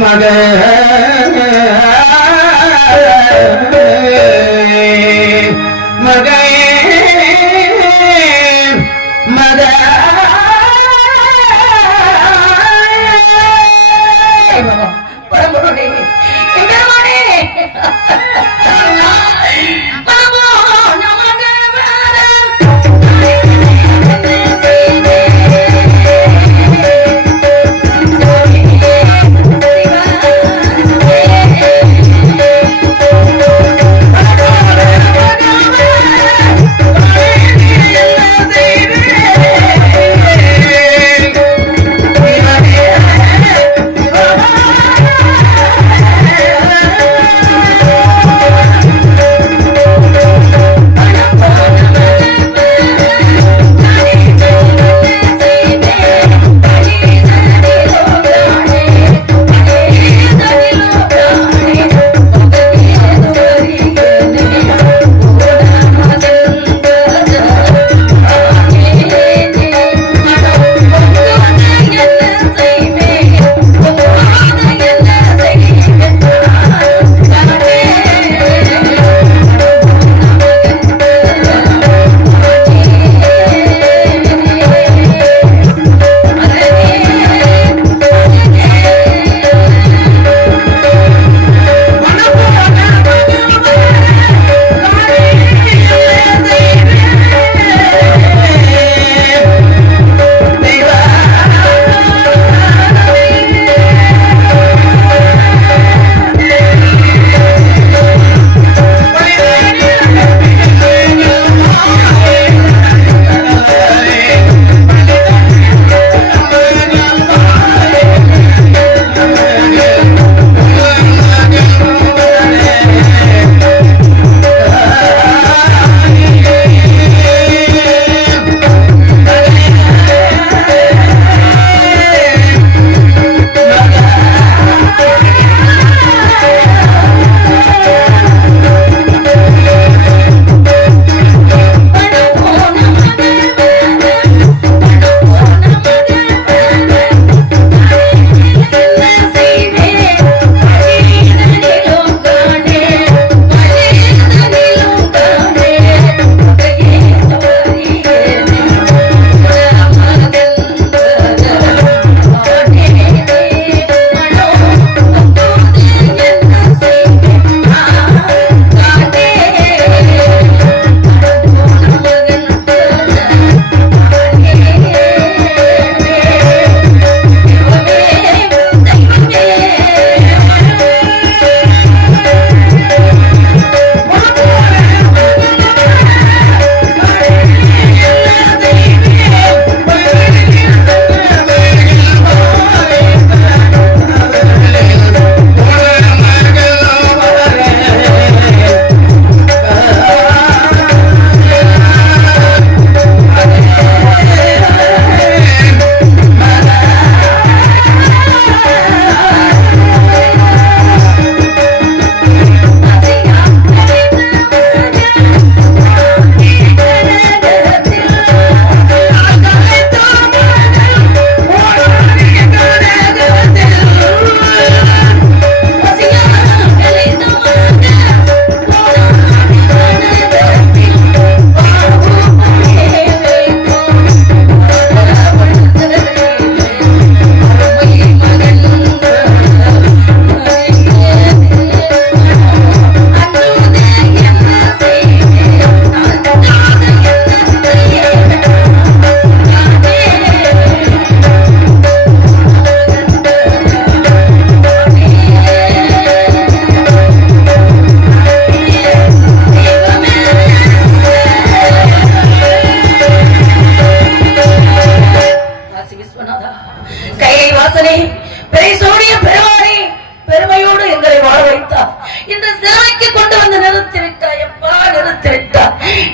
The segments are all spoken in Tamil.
மக மக மக பரம்பொருளே எம்பெருமானே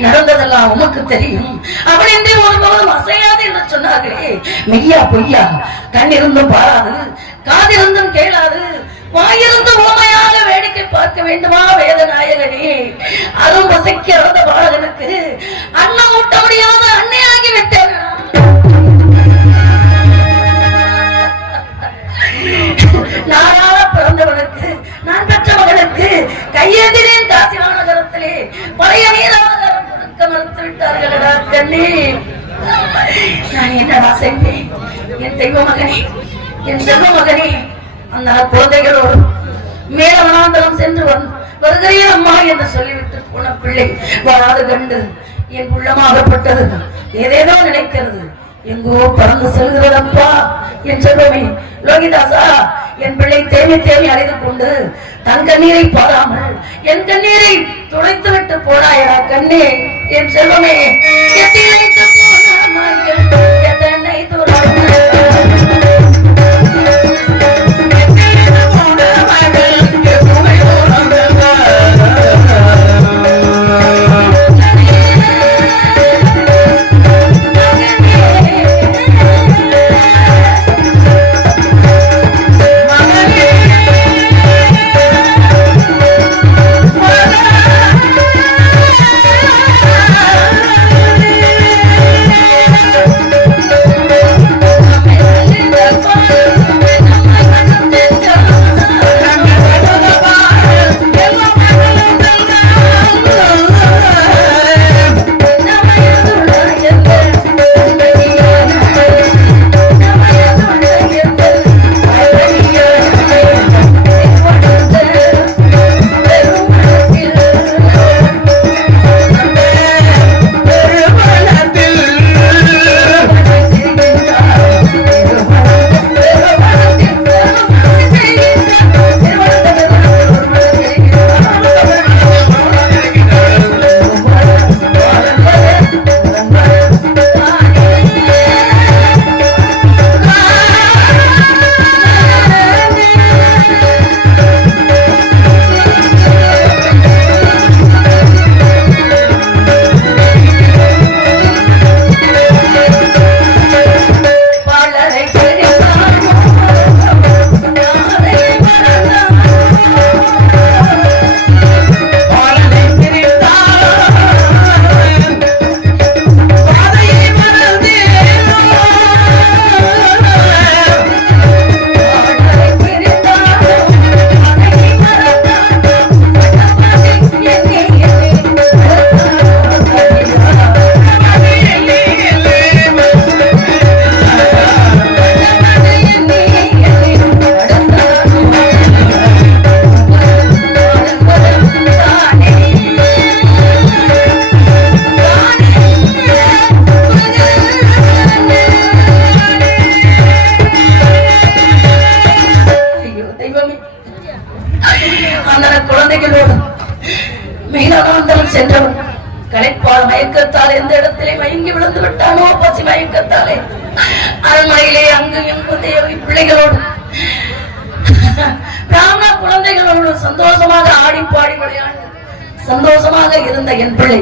நடந்ததெல்லாம் உமக்கு தெரியும். அவன் என்று ஒருபோதும் அசையாது என்று சொன்னார்களே, மெய்யா பொய்யா? கண்ணிருந்தும் பாராது, காதிருந்தும் கேளாது, வாயிருந்து ஊமையாக வேடிக்கை பார்க்க வேண்டுமா வேதநாயகனே? அதுவும் வசிக்காத பாலகனுக்கு அன்னம் ஊட்ட முடியாத அன்னையாகி விட்டேன். என் தெய்வ மகனே, என் செல்வ மகனே, அந்த குழந்தைகளோடு மேலவனாந்தரம் சென்று வருகிறேன் அம்மா என்று சொல்லிவிட்டு போன பிள்ளை வராது கண்டு என் உள்ளமாகப்பட்டது ஏதேதோ நினைக்கிறது, எங்கோ பறந்து செல்கிறதப்பா என் செல்வமே. லோகிதாசா, என் பிள்ளை தேமி தேமி அழைத்து கொண்டு தன் கண்ணீரை பாராமல் என் கண்ணீரை துடைத்து விட்டு போனாயடா கண்ணே என் செல்வமே. எத்தனை சென்றவன் கலைப்பால் மயக்கத்தால் எந்த இடத்திலே மயங்கி விழுந்து விட்டானோ, பசி மயக்கத்தாலே அரண்மனையிலே அங்கு இங்கு தேவை பிள்ளைகளோடு பிராமண குழந்தைகளோடு சந்தோஷமாக ஆடி பாடி விளையாண்டு சந்தோஷமாக இருந்த என் பிள்ளை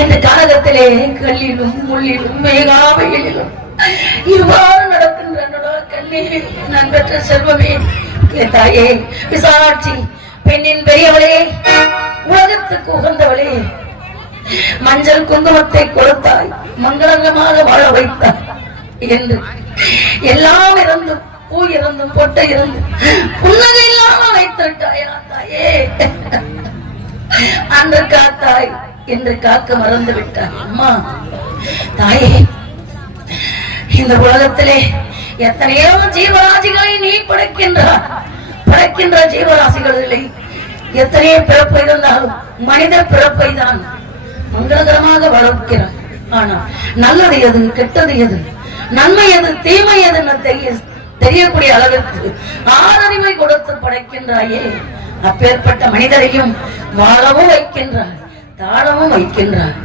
இந்த கானகத்திலே கல்லிலும் முள்ளிலும் மேகாவையிலும் இவ்வாறு நடக்கின்ற கண்ணீர் நான் பெற்ற செல்வமே, தாயே விசாலாட்சி, பெண்ணின் பெரியவளே, உலகத்துக்கு உகந்தவளே, மஞ்சள் குங்குமத்தை கொடுத்தாய், மங்களகரமாக வாழ வைத்தாய் என்று எல்லாம் இருந்தும் பூ இருந்தும் பொட்டை இருந்தும் புன்னகை இல்லாம வைத்திருக்காயா தாயே. அன்று காத்தாய் என்று காக்க மறந்து விட்டாய் அம்மா. தாயே, இந்த உலகத்திலே எத்தனையோ ஜீவராசிகளை நீ படைக்கின்ற ஜீவராசிகளிலே எத்தனையோ பிறப்பை இருந்தாலும் மனித பிறப்பை தான் மங்களகரமாக வளர்க்கிறான். ஆனா நல்லது எது, கெட்டது எது, நன்மை எது, தீமை எதுன்னு தெரியக்கூடிய அளவிற்கு ஆறறிவை கொடுத்து படைக்கின்றாயே. அப்பேற்பட்ட மனிதரையும் வாழவும் வைக்கின்றார், தாழவும் வைக்கின்றார்.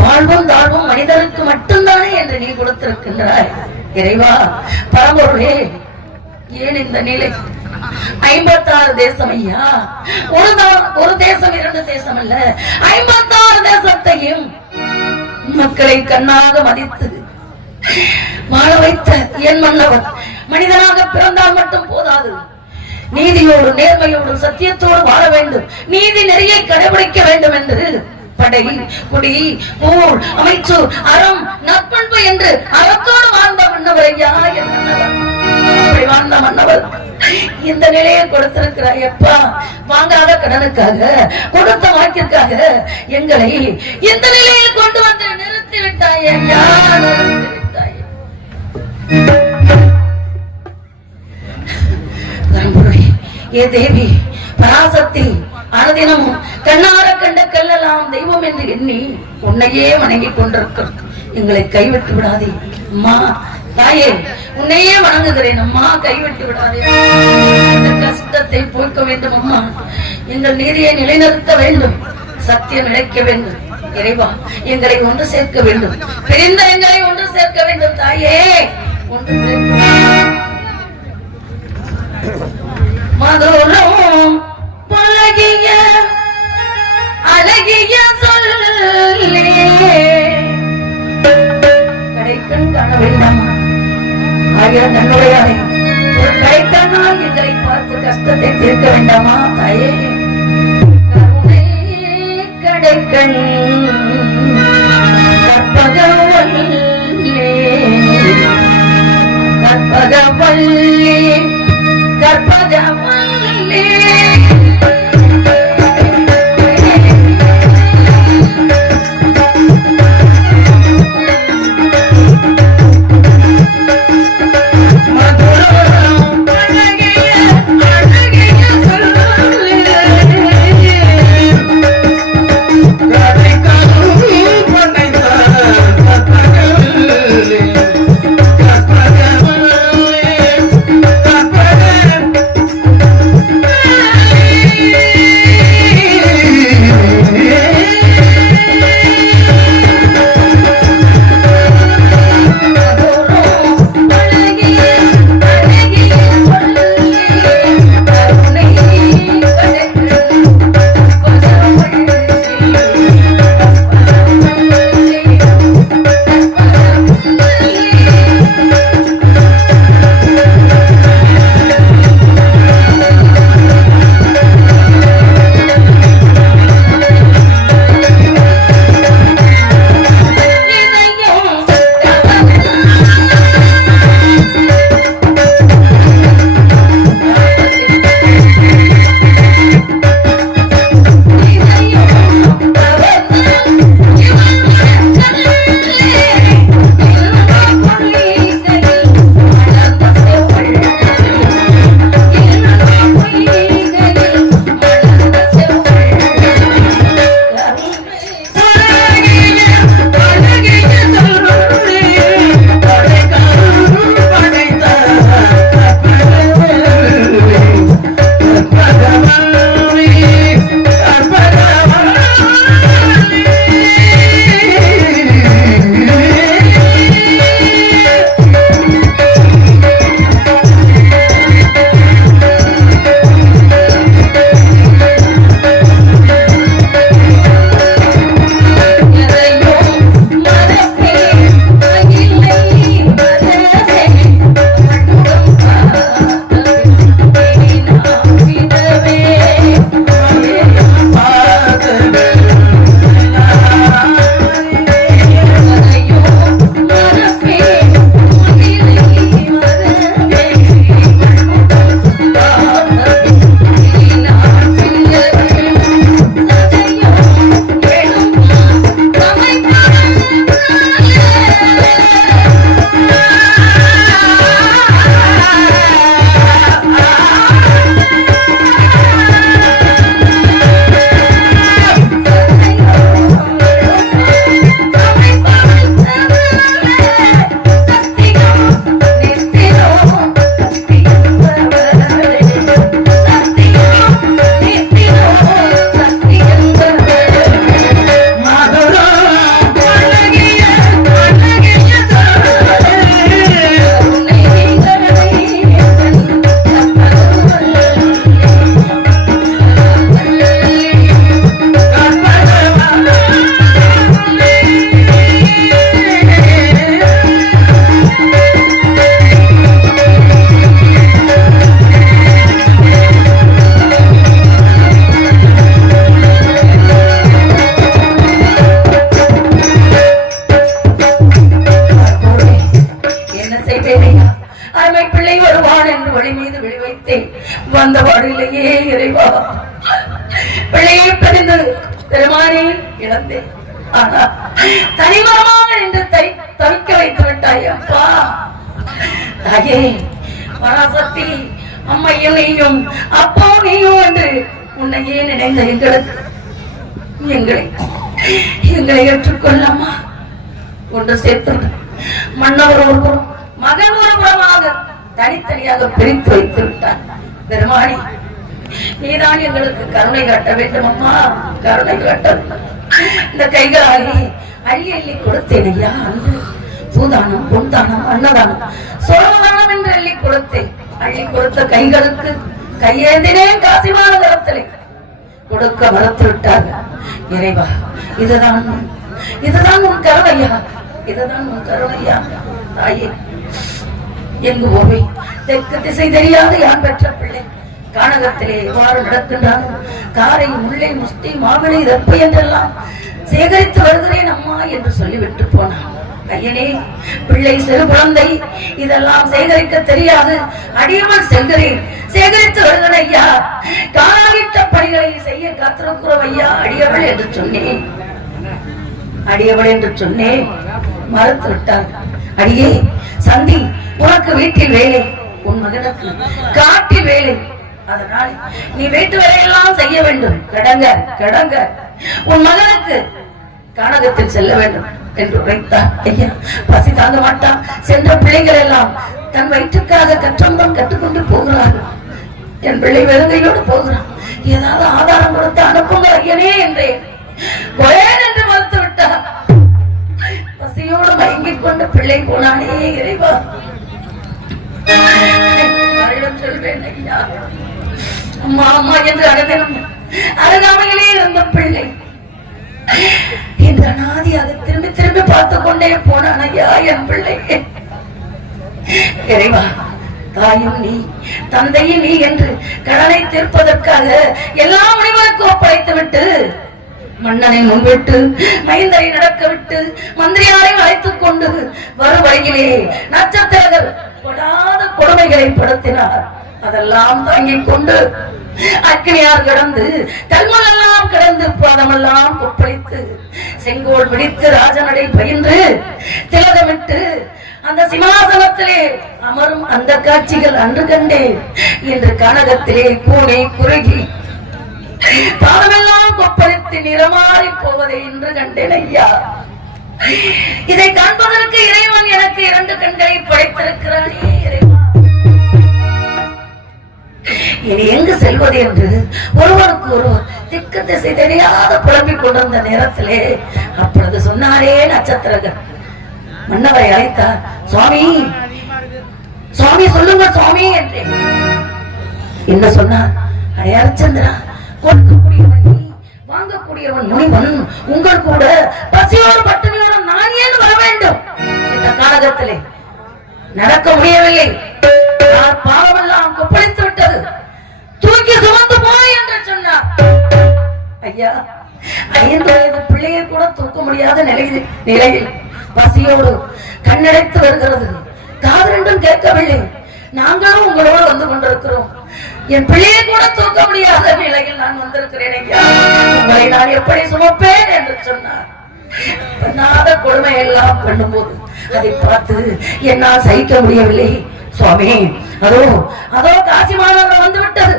வாழ்வும் தாழ்வும் மனிதருக்கு மட்டும்தானே என்று நீ கொடுத்திருக்கின்றாய். இறைவா, பரம்பொருளே, ஏன் இந்த நிலை? 56 தேசம் ஐயா, ஒரு தேசம் இரண்டு தேசம் அல்ல, 56 தேசத்தையும் மக்களை கண்ணாக மதித்து வாழ வைத்த என் மன்னவர் மனிதனாக பிறந்தால் மட்டும் போதாது, நீதியோடு நேர்மையோடு சத்தியத்தோடு வாழ வேண்டும், நீதி நெறியை கடைபிடிக்க வேண்டும் என்று படை குடி ஊர் அமைச்சு அறம் நற்பண்பு என்று அறத்தோடு வாழ்ந்த மன்னவர் ஐயா, என் மன்னவர். அப்படி வாழ்ந்த மன்னவர் இந்த நிலையை கொடுத்திருக்கிறாய் அப்பா. வாங்காத கடனுக்காக, கொடுத்த வாக்கிற்காக எங்களை இந்த நிலையை கொண்டு வந்து நிறுத்தி விட்டாய் ஐயா, நிறுத்தி விட்டாய். ஏ தேவி பராசக்தி, அனுதினமும் கண்ணார கண்ட கல்லெல்லாம் தெய்வம் என்று எண்ணி உன்னையே வணங்கிக் கொண்டிருக்கிறோம். எங்களை கைவிட்டு விடாதே அம்மா. தாயே, உன்னையே வணங்குகிறேன் அம்மா, கைவிட்டு விடாதே. இந்த கஷ்டத்தை போக்க வேண்டும் அம்மா. எங்கள் நீதியை நிலைநிறுத்த வேண்டும், சத்தியம் இழைக்க வேண்டும். இறைவா, எங்களை ஒன்று சேர்க்க வேண்டும், பிரிந்த எங்களை ஒன்று சேர்க்க வேண்டும். தாயே, ஒன்று சேர்க்க மதுரம் பழகிய அழகிய சொல்லே கடைக்கண் காண வேண்டாமா? ஆயிரம் நன்மையானே ஒரு கடைக்கண்ணால் எங்களை பார்த்து கஷ்டத்தை தீர்க்க வேண்டாமா? தாயே, கருணை கடைக்கண் கற்பகவல்லே கற்பகவல்லே கற்பகவல்லே வந்த வாடிலேயே இறைவா பிள்ளையை பிரிந்து பெருமானே இழந்தேன். ஆனா தனிமரமாக நின்று தவிக்க வைத்து விட்டாய் அப்பா. தாயே பராசக்தி, அம்மையும் நீயும் அப்பா நீயும் என்று உன்னையே நினைந்த எங்களை ஏற்றுக்கொள்ளம்மா. ஒன்று சேர்த்து மன்னவர் ஒரு புறம் மகன் ஒரு புறமாக தனித்தனியாக பிரித்து வைத்து விட்டார். பெருமானி, நீதான் எங்களுக்கு கருணை காட்ட வேண்டும் அம்மா, கருணை காட்ட. இந்த கைகளாலே அள்ளி அள்ளி கொடுத்தேன் ஐயா. அன்று பூதானம், பொன்தானம், அன்னதானம், சோழதானம் என்று அள்ளி கொடுத்தேன். அள்ளி கொடுத்த கைகளுக்கு கையேந்தினேன் காசிமான கரத்திலே கொடுக்க மறுத்து விட்டார்கள். இறைவா, இதுதான் உன் கருணையா, இதுதான் உன் கருணையா. தாயே, எங்கு போவே தெற்கு திசை தெரியாது யான் பெற்ற பிள்ளை கானகத்திலே எவ்வாறு நடக்கின்றான், காரை முல்லை முஸ்தி மாவிளை ரப்பு என்றெல்லாம் சேகரித்து வருகிறேன் அம்மா என்று சொல்லிவிட்டு போனான். ஐயனே, பிள்ளை சிறு குழந்தை, இதெல்லாம் சேகரிக்க தெரியாது, அடியவள் செல்கிறேன், சேகரித்து வருகிறேன் ஐயா. காலாகிட்ட பணிகளை செய்ய காத்திருக்கிறோம் ஐயா, அடியவள் என்று சொன்னேன். மறுத்து விட்டார். அடியே சந்தி, உனக்கு வீட்டில் வேலை, உன் மகனுக்கு காட்டில் வேலை, அதனால் நீ வீட்டு வேலையெல்லாம் செய்ய வேண்டும். கடங்க உன் மகனுக்கு கானகத்தில் செல்ல வேண்டும் என்று உரைத்தார். ஐயா, பசி தாங்க மாட்டான். சென்ற பிள்ளைகள் எல்லாம் தன் வயிற்றுக்காக கற்றம்தான் கற்றுக்கொண்டு போகிறார்கள். என் பிள்ளை வெறுங்கையோடு போகிறான், ஏதாவது ஆதாரம் கொடுத்து அனுப்புங்க ஐயனே என்றேன். கொயன் என்று மறுத்து விட்டார். பசியோடு மயங்கிக் கொண்டு பிள்ளை போனானே. இறைவா, சொல்றேன் ஐயா, அம்மா அம்மா என்று அருகாமையிலே இருந்த பிள்ளை இந்த அநாதியாக திரும்பி திரும்பி பார்த்து கொண்டே போனான் ஐயா என் பிள்ளை. இறைவா, தாயும் நீ தந்தையும் நீ என்று கடனை தீர்ப்பதற்காக எல்லா முனிவருக்கும் ஒப்படைத்து விட்டு மன்னனை முன்விட்டு மைந்தரை நடக்க விட்டு மந்திரியாரை அழைத்துக் கொண்டு வரும் வழியிலே நட்சத்திரர்கள் படாத கொடுமைகளை படுத்தினார். அதெல்லாம் தாங்கிக் கொண்டு அக்னியார் கடந்து கல்மலெல்லாம் கடந்து பாதமெல்லாம் கொப்பளித்து செங்கோல் பிடித்து ராஜனடை பயின்று திலகமிட்டு அந்த சிம்மாசனத்திலே அமரும் அந்த காட்சிகள் அன்று கண்டேன். இன்று கனகத்திலே கூனி குறுகி பாதமெல்லாம் கொப்பளித்து நிறமாறி போவதை இன்று கண்டேன் ஐயா. இதை காண்பதற்கு இறைவன் எனக்கு 2 கண்களை படைத்திருக்கிறானே. இறைவா, இனி எங்கு செல்வது என்று ஒருவருக்கு ஒருவர் திக்கு திசை தெரியாத புலம்பிக் கொண்டிருந்த நேரத்திலே அப்பொழுது சொன்னாரே நட்சத்திரகர். மன்னவரை அழைத்தார். சுவாமி, சுவாமி சொல்லுங்க சுவாமி என்றேன். என்ன சொன்னார்? அடே அரிச்சந்திரா, கொடுக்கக்கூடியவன் நீ, வாங்கக்கூடியவன் முனிவன். உங்கள் கூட பசியோடு பட்டினியோடு நான் ஏன் வர வேண்டும்? இந்த காலகத்திலே நடக்க முடியவில்லை. பாவமெல்லாம் கொப்பளித்து விட்டது, தூக்கி சுமந்து போய் என்று சொன்னார். ஐயா, 5 வயது பிள்ளையை கூட தூக்க முடியாத நிலையில் பசியோடு கண்ணடைத்து வருகிறது. காது ரெண்டும் கேட்கவில்லை. நாங்களும் உங்களோடு வந்து கொண்டிருக்கிறோம். என் பிள்ளையை கூட தூக்க முடியாத நிலையில் நான் வந்திருக்கிறேன் ஐயா. உங்களை நான் எப்படி சுமப்பேன் என்று சொன்னார். பண்ணாத கொடுமை எல்லாம் பண்ணும்போது அதை பார்த்து என்னால் சகிக்க முடியவில்லை. சுவாமி, அதோ காசி மாநகரம் வந்து விட்டது.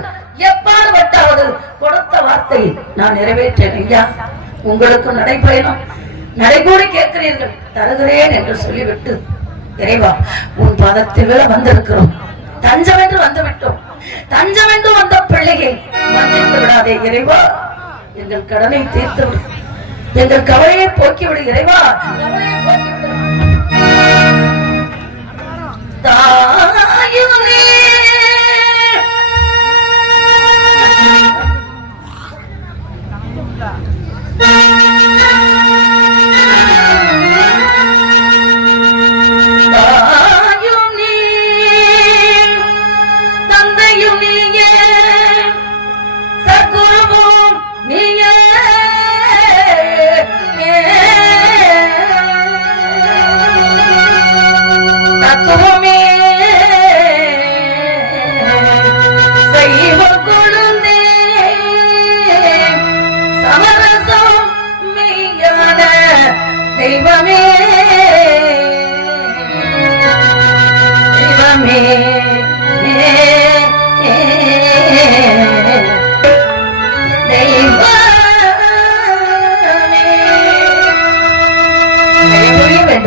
எப்பாடு பட்டாவது கொடுத்த வார்த்தை நான் நிறைவேற்றேன் ஐயா. உங்களுக்கு நடைபயணம் நடைகூடி கேட்கிறீர்கள், தருகிறேன் என்று சொல்லிவிட்டு இறைவா, உன் பாதத்தில் விட வந்திருக்கிறோம். தஞ்சம் என்று வந்துவிட்டோம். தஞ்சம் என்று வந்த பிள்ளையை மன்னித்து விடாதே இறைவா. எங்கள் கடனை தீர்த்து விடு, எங்கள் கவலையை போக்கிவிடு இறைவா. தாயுனே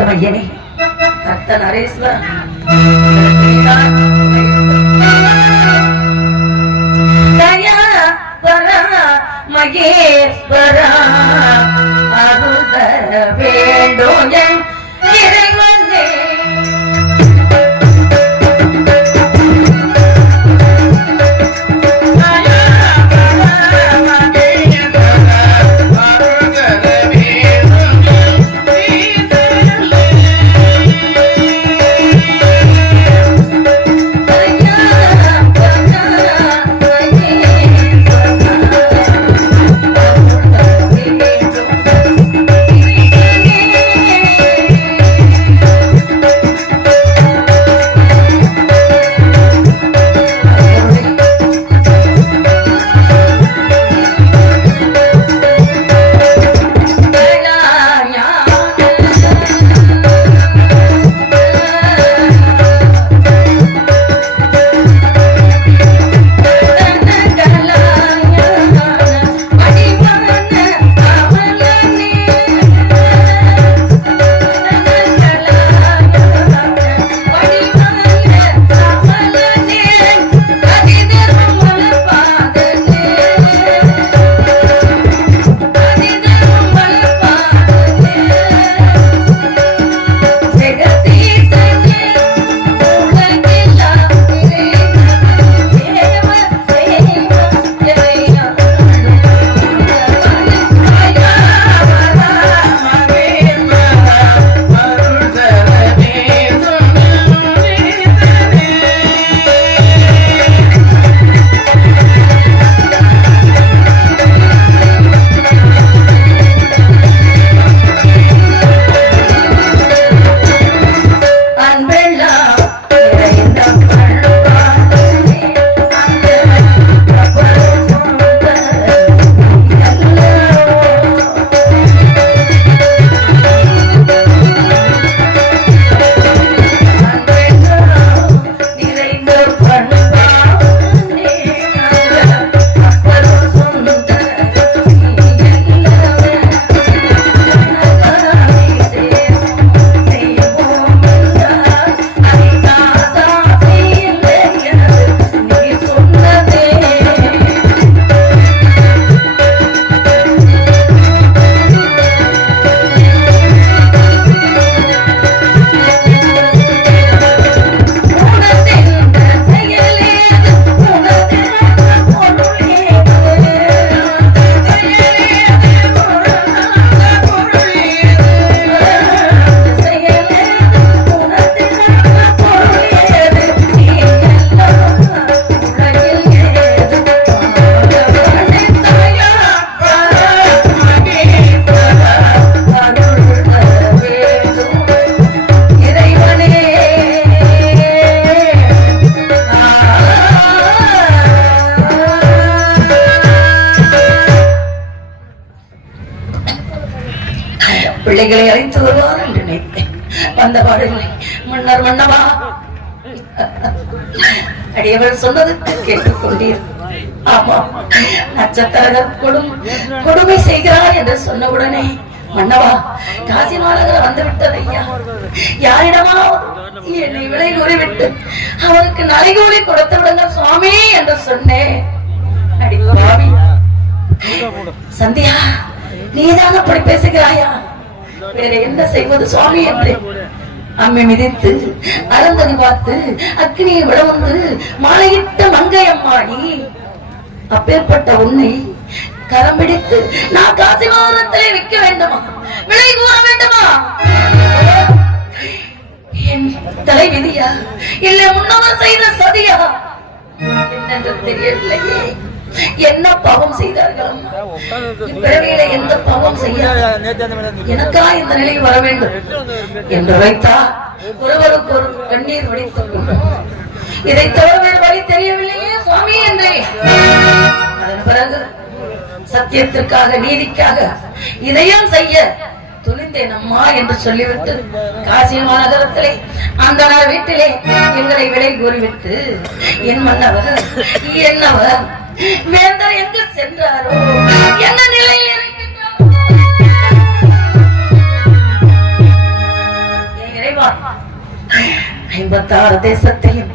மையனே அர்த்த நரேஸ்வரன் தயா பரா மகேஸ்வரா அருள் தர வேண்டும் என் இறைவனே. பிள்ளைகளை அழைத்து வருவார் என்று நினைத்தேன். வந்த பாடுகளை மன்னர் மன்னவா அடியவள் சொன்னதுக்கு கேட்டுக்கொண்டீர். ஆமா, நட்சத்திரர் கொடுமை செய்கிறார் என்று சொன்னவுடனே மன்னவா காசி மாநகர் வந்து விட்டது ஐயா. யாரிடமாவது என்னை விலை கூறிவிட்டு அவருக்கு நலைகூலி கொடுத்து விடுங்க சுவாமி என்று சொன்னேன். அடி பாவி சந்தியா, நீதான் அப்படி பேசுகிறாயா? வேற என்ன செய்வது சுவாமி என்று அம்மை மிதித்து அருந்ததி பார்த்து அக்னியை விட வந்து மாலையிட்ட மங்கையம்மாடி, அப்பேற்பட்ட உன்னை கரம் பிடித்து நான் காசிமாரத்திலே விற்க வேண்டுமா, விலை கூற வேண்டுமா? என் தலை விதியா இல்லை முன்னவர் செய்த சதியா என்னென்று தெரியவில்லையே. என்ன பாவம் செய்தார்கள்? இப்பிறவியில எந்த பாவம் செய்ய எனக்கா இந்த நிலை வர வேண்டும் என்று வைத்தா ஒருவருக்கு ஒரு கண்ணீர் வடித்துக் கொண்டோம். இதை தவிர வேறு வழி தெரியவில்லையே சுவாமி என்றேன். அதன் பிறகு சத்தியத்திற்காக நீதிக்காக இதையும் செய்ய துணிந்தேன் அம்மா என்று சொல்லிவிட்டு காசி மாநகரத்திலே அந்த வீட்டிலே எங்களை விலை கூறிவிட்டு என் மன்னவர் என்னவர் வேந்தர் எங்கு சென்றாரோ என்ன நிலையில் இருக்கின்றார் 56 தேசத்தையும்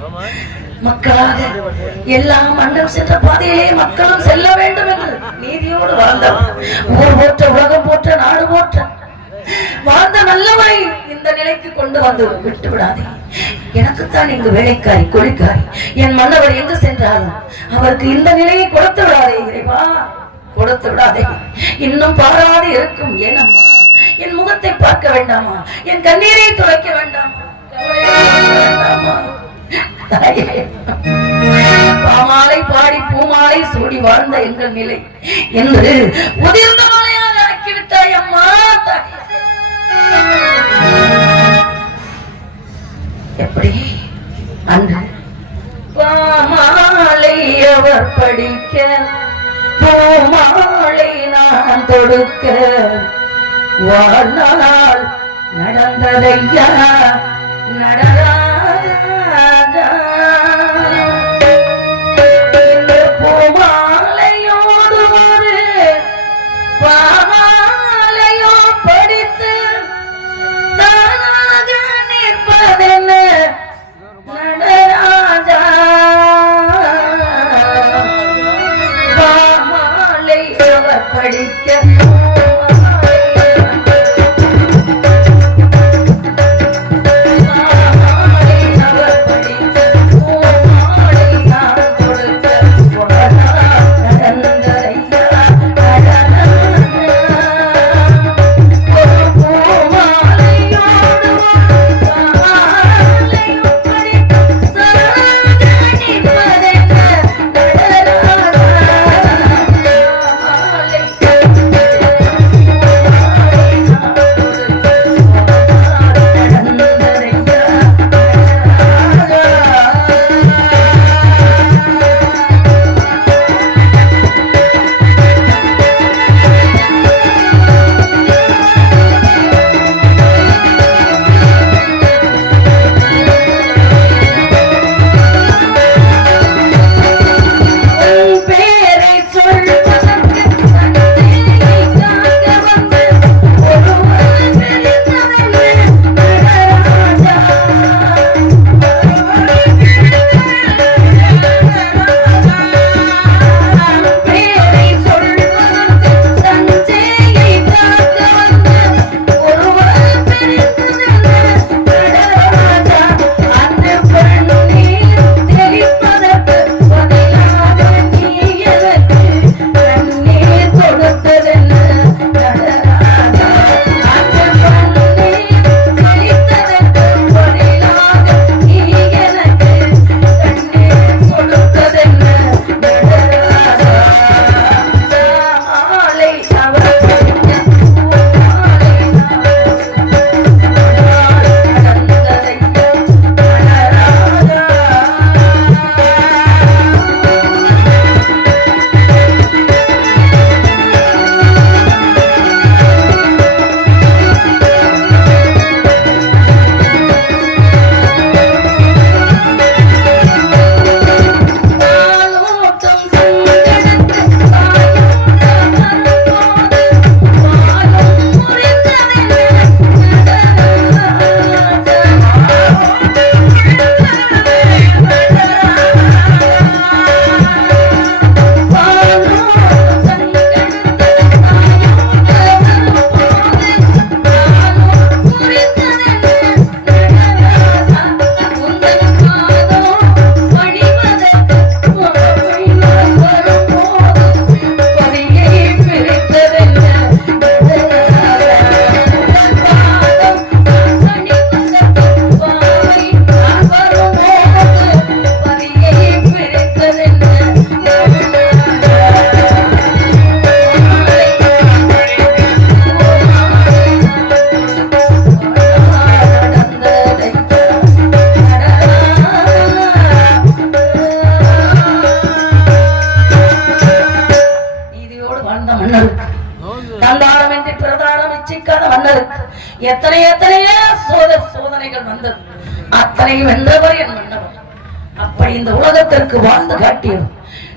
மக்களாக எல்லா மன்னர் சென்ற பாதையிலே மக்களும் செல்ல வேண்டும் என்று நீதியோடு வாழ்ந்தவர். ஊர் போற்ற, உலகம் போற்ற, நாடு போற்ற வாழ்ந்த நல்லவரை இந்த நிலைக்கு கொண்டு வந்து விட்டு விடாதே. எனக்குத்தான் இங்கு வேலைக்காரி, கொலிக்காரி. என் மன்னவர் எங்கு சென்றாலும் அவருக்கு இந்த நிலையை கொடுத்து விடாதே இறைவா, கொடுத்து விடாதே. இன்னும் பாராது இருக்கும் ஏனம்மா, என் முகத்தை பார்க்க வேண்டாமா, என் கண்ணீரை துடைக்க வேண்டாமா, பாமாலை பாடி பூமாலை சூடி வாழ்ந்த எங்கள் நிலை என்று உதிர்ந்த மலையாக ஆக்கிவிட்டாய் அம்மா. எப்படி அன்று பாமாலை அவர் படிக்க, பூமாலை நான் தொடுக்க, வாழ்நாள் நடந்ததையா நடராஜா. இந்த பூமாலையோடு ஒரு பாமாலையோ படித்து தானாக நிற்பதென்ன நடராஜா. பாமாலை அவர் படிக்க, எத்தனை எத்தனையோ சோதனைகள் வந்தது. அத்தனையும் வென்றவர் என் மன்னவர். அப்படி இந்த உலகத்திற்கு வாழ்ந்து காட்டியவர்,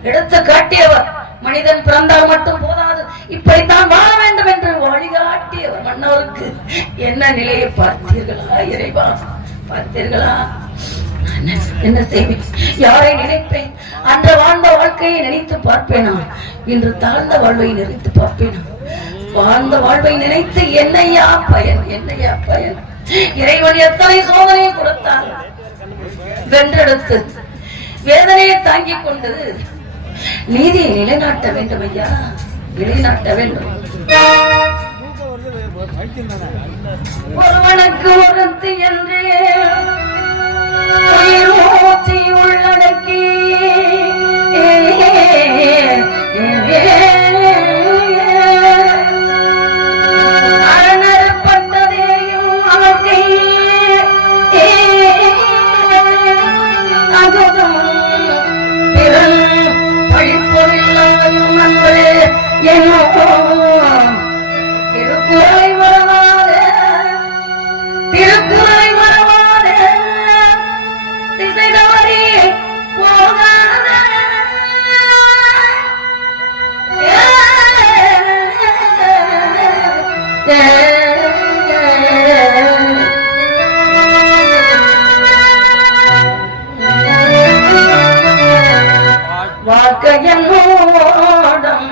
எடுத்து காட்டியவர். மனிதன் பிறந்தால் மட்டும் போதாது, இப்படித்தான் வாழ வேண்டும் என்று வழிகாட்டியவர் மன்னவருக்கு என்ன நிலையை பார்த்தீர்களா இறைவா? பார்த்தீர்களா? என்ன செய்வேன்? யாரை நினைப்பேன்? அன்று வாழ்ந்த வாழ்க்கையை நினைத்து பார்ப்பேனா? இன்று தாழ்ந்த வாழ்வை நினைத்து பார்ப்பேனா? வாழ்ந்த வாழ்வை நினைத்து என்னையா பயன்? என்னையா பயன்? இறைவன் எத்தனை சோதனையை கொடுத்தார். வென்றெடுத்து வேதனையை தாங்கிக் கொண்டு நீதியை நிலைநாட்ட வேண்டும் ஐயா, நிலைநாட்ட வேண்டும். ஒருவனுக்கு ஒருத்தி என்றே உயிரோச்சி உள்ளடக்கி அரணப்பட்டதேயும் அவற்றை அகதும் பிறன் பழிப்பொருளாயும் நண்பரே என்னோ திருக்குறளை மறவாத, திருக்குறளை மறவாத, திசை தவறி போகாத. வாழ்க்கையின் ஓடம்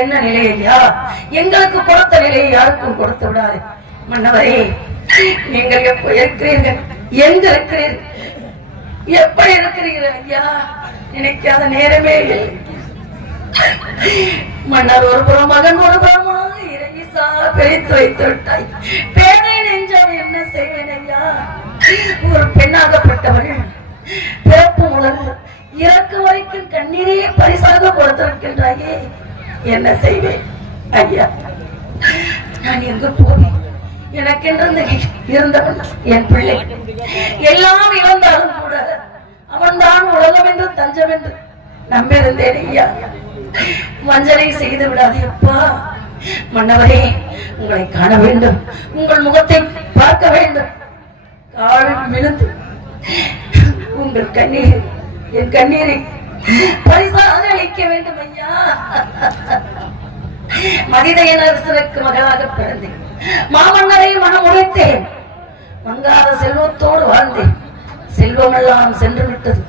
என்ன நிலை ஐயா? எங்களுக்கு கொடுத்த நிலையை யாருக்கும் கொடுத்து விடாது. மன்னவரே, நீங்கள் எப்ப இருக்கிறீர்கள்? எங்க இருக்கிறீர்கள்? எப்படி இருக்கிறீர்கள் ஐயா? நினைக்காத நேரமே இல்லை. மன்னர் ஒரு புறம், மகன் ஒரு புறமாக இறைசா பிரித்து வைத்து விட்டாய். பேதை நெஞ்சம் என்ன செய்வேன் ஐயா? ஒரு பெண்ணாகப்பட்டவர்கள் பிறப்பு முதல் இறக்கு வரைக்கும் கண்ணீரே பரிசாக கொடுத்திருக்கின்றாயே, என்ன செய்வேன் ஐயா? நான் எங்க போவேன்? எனக்கென்று இருந்தவன் என் பிள்ளை எல்லாம் இழந்தாலும் கூட அவன்தான் உலகம் என்று தஞ்சம் என்று நம்பியிருந்தேன் ஐயா. வஞ்சனை செய்து விடாதே அப்பா. மன்னவரே, உங்களை காண வேண்டும், உங்கள் முகத்தை பார்க்க வேண்டும். காலில் விழுந்து உங்கள் கண்ணீர் என் கண்ணீரை பரிசாக அளிக்க வேண்டும் ஐயா. மதிதையன் அரசனுக்கு மகளாக பிறந்தேன். மாமன்னரை மனம் உழைத்தேன். மங்காத செல்வத்தோடு வாழ்ந்தேன். செல்வமெல்லாம் சென்று விட்டது.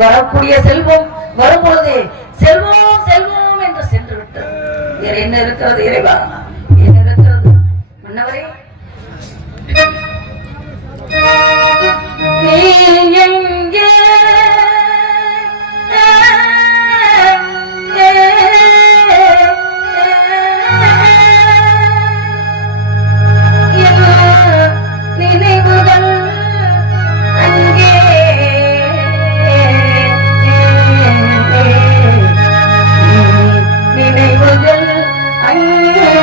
வரக்கூடிய செல்வம் வரும் பொழுதே செல்வம் செல்வம் என்று சென்று விட்டது. வேற என்ன இருக்கிறது இறைவா? என்ன இருக்கிறது மன்னவரே? நீ எங்கே நினைவுகள் அங்கே நினைவுகள் அங்கே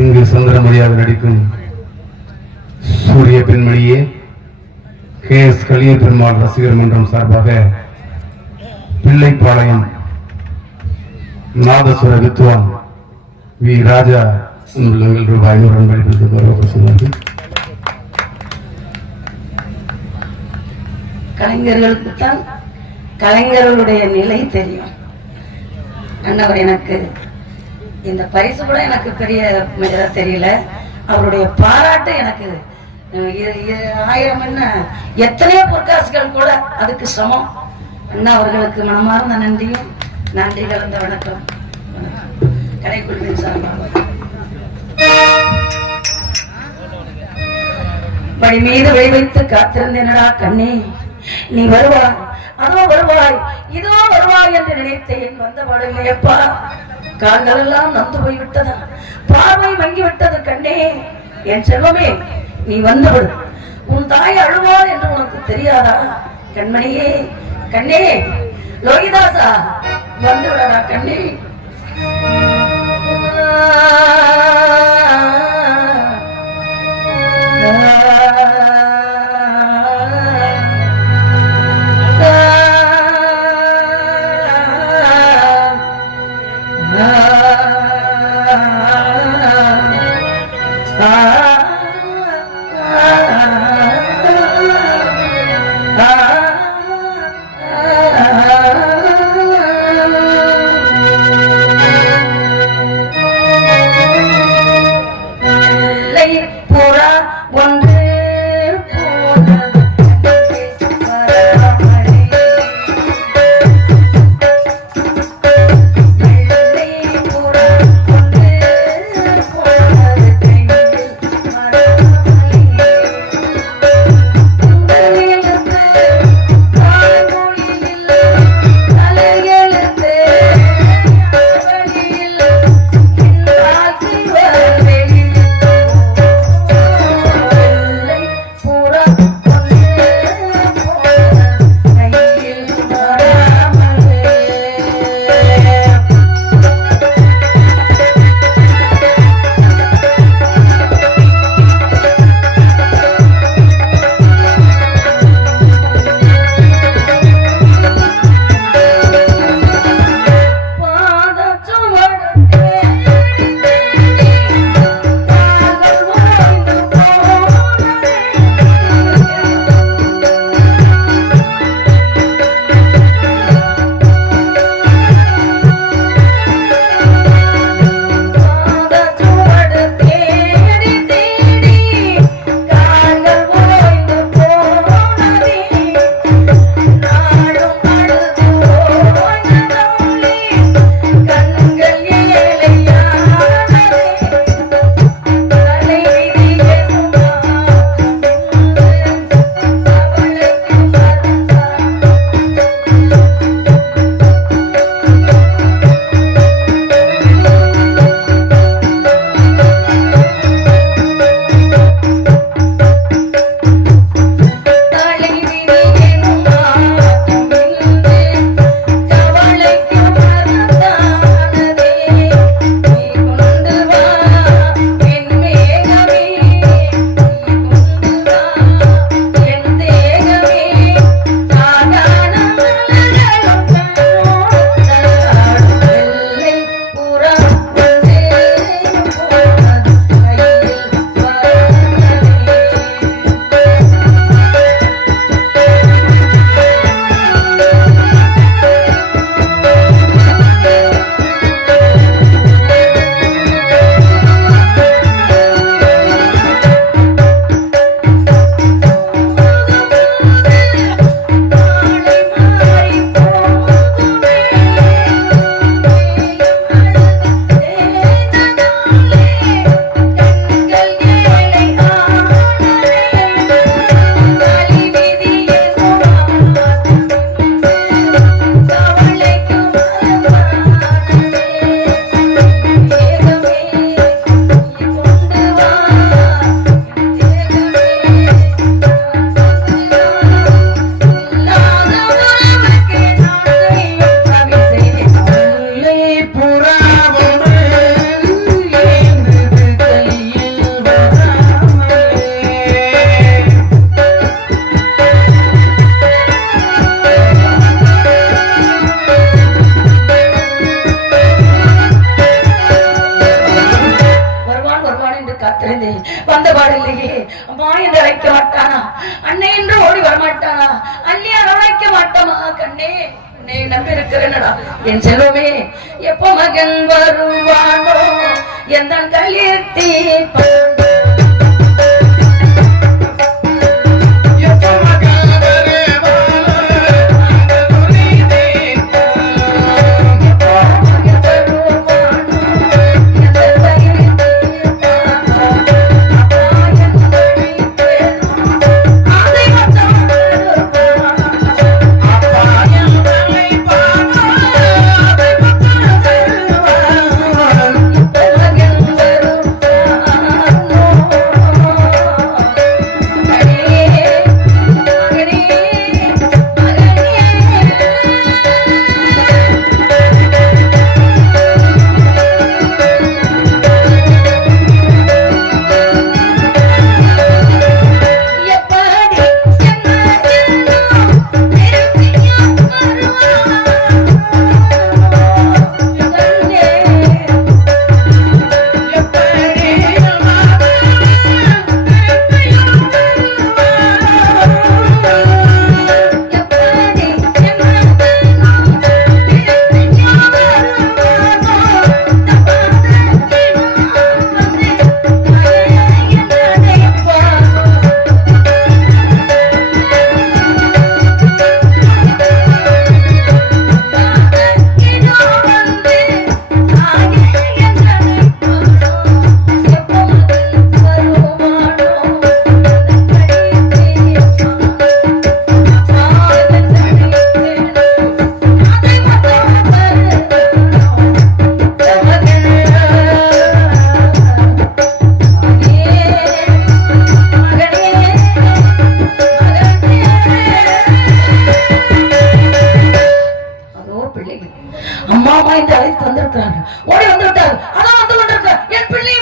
இங்கு சுந்தரமணியாக நடிக்கும் சூரிய பெண்மணியே KS கலிய பெருமாள் ரசிகர் மன்றம் சார்பாக பிள்ளைப்பாளையம் நாதஸ்வர வித்வான் வி ராஜா உள்ளங்கள் ரூபாய் 500 அன்பளிப்பிற்கு கலைஞர்களுக்கு தான் கலைஞர்களுடைய நிலை தெரியும். அண்ணவர் எனக்கு இந்த பரிசு கூட எனக்கு பெரிய தெரியல. அவருடைய பாராட்டு எனக்கு 1000 என்ன எத்தனையோ பொற்காசுகள் கூட அதுக்கு சமம். அண்ணா அவர்களுக்கு மனமார்ந்த நன்றியும் நன்றி கலந்த வணக்கம். கடைக்குழுவின் சார்பாக படி மீது வை வைத்து காத்திருந்தேனடா கண்ணே, நீ வருவாய், அதோ வருவாய், இதோ வருவாய் என்று நினைத்தேன், வந்த பாடலையப்பா. கால்கள் எல்லாம் நொந்து போய்விட்டதா, பார்வை மங்கி விட்டது கண்ணே. என் செல்வமே, நீ வந்துவிடு. உன் தாய் அழுவார் என்று உனக்கு தெரியாதா? கண்மணியே, கண்ணே, லோகிதாசா, வந்து விடடா கண்ணே. என் செல்வமே எப்போ மகன் வருவானோ எந்த கலியத்தி Bye. நிலையில் அம்மா அம்மா என்று அழைத்து வந்திருக்கிறார்கள். ஓடி வந்து விட்டார்கள். அதான் வந்து கொண்டிருக்க என் பிள்ளை